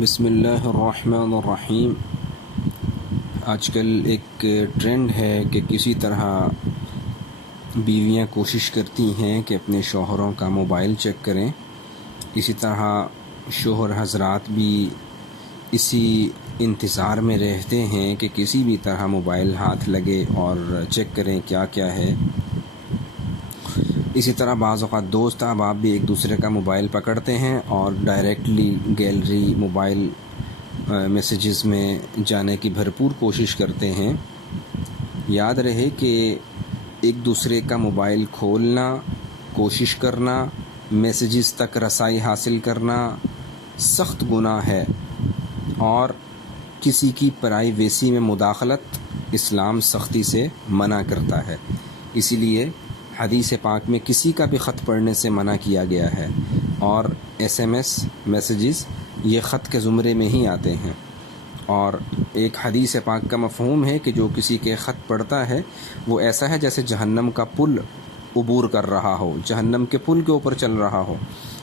بسم اللہ الرحمن الرحیم۔ آج کل ایک ٹرینڈ ہے کہ کسی طرح بیویاں کوشش کرتی ہیں کہ اپنے شوہروں کا موبائل چیک کریں، اسی طرح شوہر حضرات بھی اسی انتظار میں رہتے ہیں کہ کسی بھی طرح موبائل ہاتھ لگے اور چیک کریں کیا کیا ہے۔ اسی طرح بعض اوقات دوست احباب بھی ایک دوسرے کا موبائل پکڑتے ہیں اور ڈائریکٹلی گیلری موبائل میسیجز میں جانے کی بھرپور کوشش کرتے ہیں۔ یاد رہے کہ ایک دوسرے کا موبائل کھولنا، کوشش کرنا، میسیجز تک رسائی حاصل کرنا سخت گناہ ہے، اور کسی کی پرائیویسی میں مداخلت اسلام سختی سے منع کرتا ہے۔ اسی لیے حدیث پاک میں کسی کا بھی خط پڑھنے سے منع کیا گیا ہے، اور ایس ایم ایس میسیجز یہ خط کے زمرے میں ہی آتے ہیں۔ اور ایک حدیث پاک کا مفہوم ہے کہ جو کسی کے خط پڑھتا ہے وہ ایسا ہے جیسے جہنم کا پل عبور کر رہا ہو، جہنم کے پل کے اوپر چل رہا ہو،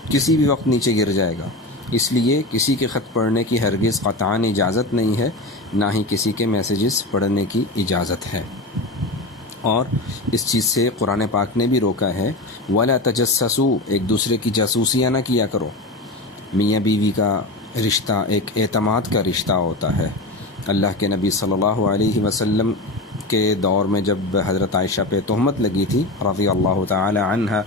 کسی بھی وقت نیچے گر جائے گا۔ اس لیے کسی کے خط پڑھنے کی ہرگز قطعاً اجازت نہیں ہے، نہ ہی کسی کے میسیجز پڑھنے کی اجازت ہے۔ اور اس چیز سے قرآن پاک نے بھی روکا ہے، وَلَا تَجَسَّسُوا، ایک دوسرے کی جاسوسیاں نہ کیا کرو۔ میاں بیوی کا رشتہ ایک اعتماد کا رشتہ ہوتا ہے۔ اللہ کے نبی صلی اللہ علیہ وسلم کے دور میں جب حضرت عائشہ پہ تہمت لگی تھی رضی اللہ تعالی عنہ،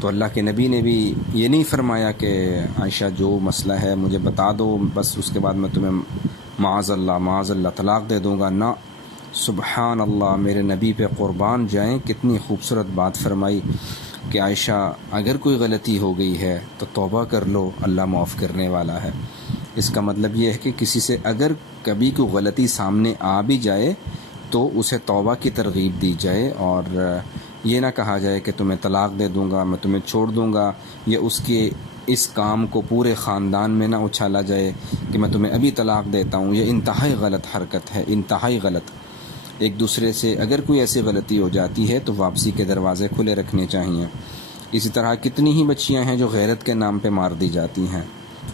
تو اللہ کے نبی نے بھی یہ نہیں فرمایا کہ عائشہ جو مسئلہ ہے مجھے بتا دو، بس اس کے بعد میں تمہیں معاذ اللہ طلاق دے دوں گا۔ نہ، سبحان اللہ، میرے نبی پہ قربان جائیں، کتنی خوبصورت بات فرمائی کہ عائشہ اگر کوئی غلطی ہو گئی ہے تو توبہ کر لو، اللہ معاف کرنے والا ہے۔ اس کا مطلب یہ ہے کہ کسی سے اگر کبھی کوئی غلطی سامنے آ بھی جائے تو اسے توبہ کی ترغیب دی جائے، اور یہ نہ کہا جائے کہ تمہیں طلاق دے دوں گا، میں تمہیں چھوڑ دوں گا، یا اس کے اس کام کو پورے خاندان میں نہ اچھالا جائے کہ میں تمہیں ابھی طلاق دیتا ہوں۔ یہ انتہائی غلط حرکت ہے، انتہائی غلط۔ ایک دوسرے سے اگر کوئی ایسی غلطی ہو جاتی ہے تو واپسی کے دروازے کھلے رکھنے چاہیے۔ اسی طرح کتنی ہی بچیاں ہیں جو غیرت کے نام پہ مار دی جاتی ہیں،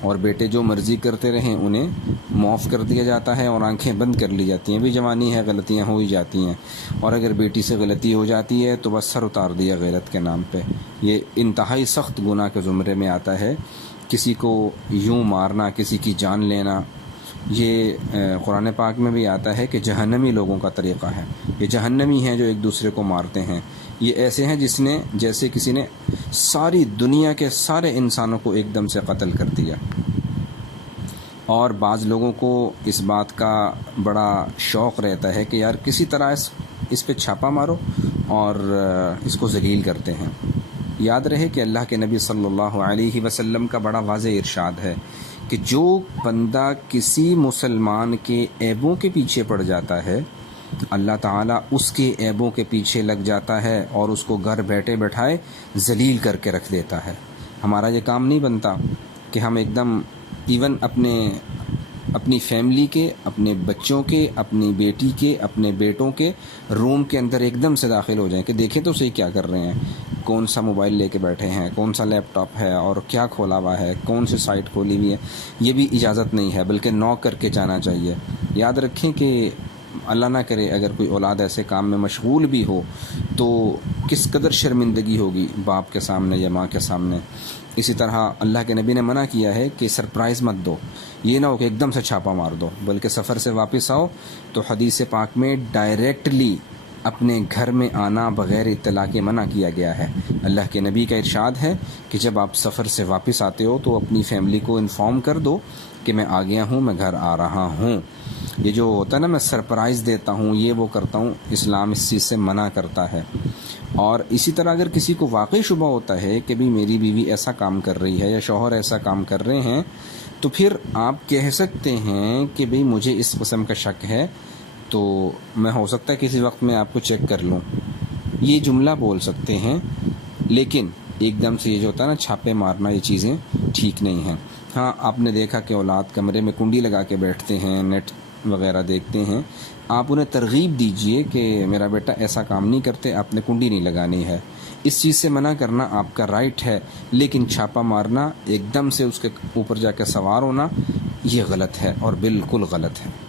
اور بیٹے جو مرضی کرتے رہیں انہیں معاف کر دیا جاتا ہے اور آنکھیں بند کر لی جاتی ہیں، بھی جوانی ہے، غلطیاں ہو ہی جاتی ہیں، اور اگر بیٹی سے غلطی ہو جاتی ہے تو بس سر اتار دیا غیرت کے نام پہ۔ یہ انتہائی سخت گناہ کے زمرے میں آتا ہے۔ کسی کو یوں مارنا، کسی کی جان لینا، یہ قرآن پاک میں بھی آتا ہے کہ جہنمی لوگوں کا طریقہ ہے۔ یہ جہنمی ہیں جو ایک دوسرے کو مارتے ہیں، یہ ایسے ہیں جیسے کسی نے ساری دنیا کے سارے انسانوں کو ایک دم سے قتل کر دیا۔ اور بعض لوگوں کو اس بات کا بڑا شوق رہتا ہے کہ یار کسی طرح اس پہ چھاپہ مارو اور اس کو ذلیل کرتے ہیں۔ یاد رہے کہ اللہ کے نبی صلی اللہ علیہ وسلم کا بڑا واضح ارشاد ہے کہ جو بندہ کسی مسلمان کے عیبوں کے پیچھے پڑ جاتا ہے، اللہ تعالیٰ اس کے عیبوں کے پیچھے لگ جاتا ہے اور اس کو گھر بیٹھے بیٹھائے ذلیل کر کے رکھ دیتا ہے۔ ہمارا یہ کام نہیں بنتا کہ ہم ایک دم ایون اپنی فیملی کے، اپنے بچوں کے، اپنی بیٹی کے، اپنے بیٹوں کے روم کے اندر ایک دم سے داخل ہو جائیں کہ دیکھیں تو صحیح کیا کر رہے ہیں، کون سا موبائل لے کے بیٹھے ہیں، کون سا لیپ ٹاپ ہے، اور کیا کھولا ہوا ہے، کون سی سائٹ کھولی ہوئی ہے۔ یہ بھی اجازت نہیں ہے، بلکہ نوک کر کے جانا چاہیے۔ یاد رکھیں کہ اللہ نہ کرے اگر کوئی اولاد ایسے کام میں مشغول بھی ہو تو کس قدر شرمندگی ہوگی باپ کے سامنے یا ماں کے سامنے۔ اسی طرح اللہ کے نبی نے منع کیا ہے کہ سرپرائز مت دو، یہ نہ ہو کہ ایک دم سے چھاپا مار دو، بلکہ سفر سے واپس آؤ تو حدیث پاک میں ڈائریکٹلی اپنے گھر میں آنا بغیر اطلاع کے منع کیا گیا ہے۔ اللہ کے نبی کا ارشاد ہے کہ جب آپ سفر سے واپس آتے ہو تو اپنی فیملی کو انفارم کر دو کہ میں آ گیا ہوں، میں گھر آ رہا ہوں۔ یہ جو ہوتا ہے نا میں سرپرائز دیتا ہوں، یہ وہ کرتا ہوں، اسلام اس چیز سے منع کرتا ہے۔ اور اسی طرح اگر کسی کو واقعی شبہ ہوتا ہے کہ بھی میری بیوی ایسا کام کر رہی ہے یا شوہر ایسا کام کر رہے ہیں، تو پھر آپ کہہ سکتے ہیں کہ بھئی مجھے اس قسم کا شک ہے، تو میں ہو سکتا ہے کسی وقت میں آپ کو چیک کر لوں، یہ جملہ بول سکتے ہیں۔ لیکن ایک دم سے یہ جو ہوتا ہے نا چھاپے مارنا، یہ چیزیں ٹھیک نہیں ہیں۔ ہاں، آپ نے دیکھا کہ اولاد کمرے میں کنڈی لگا کے بیٹھتے ہیں، نیٹ وغیرہ دیکھتے ہیں، آپ انہیں ترغیب دیجئے کہ میرا بیٹا ایسا کام نہیں کرتے، آپ نے کنڈی نہیں لگانی ہے۔ اس چیز سے منع کرنا آپ کا رائٹ ہے، لیکن چھاپا مارنا، ایک دم سے اس کے اوپر جا کے سوار ہونا، یہ غلط ہے اور بالکل غلط ہے۔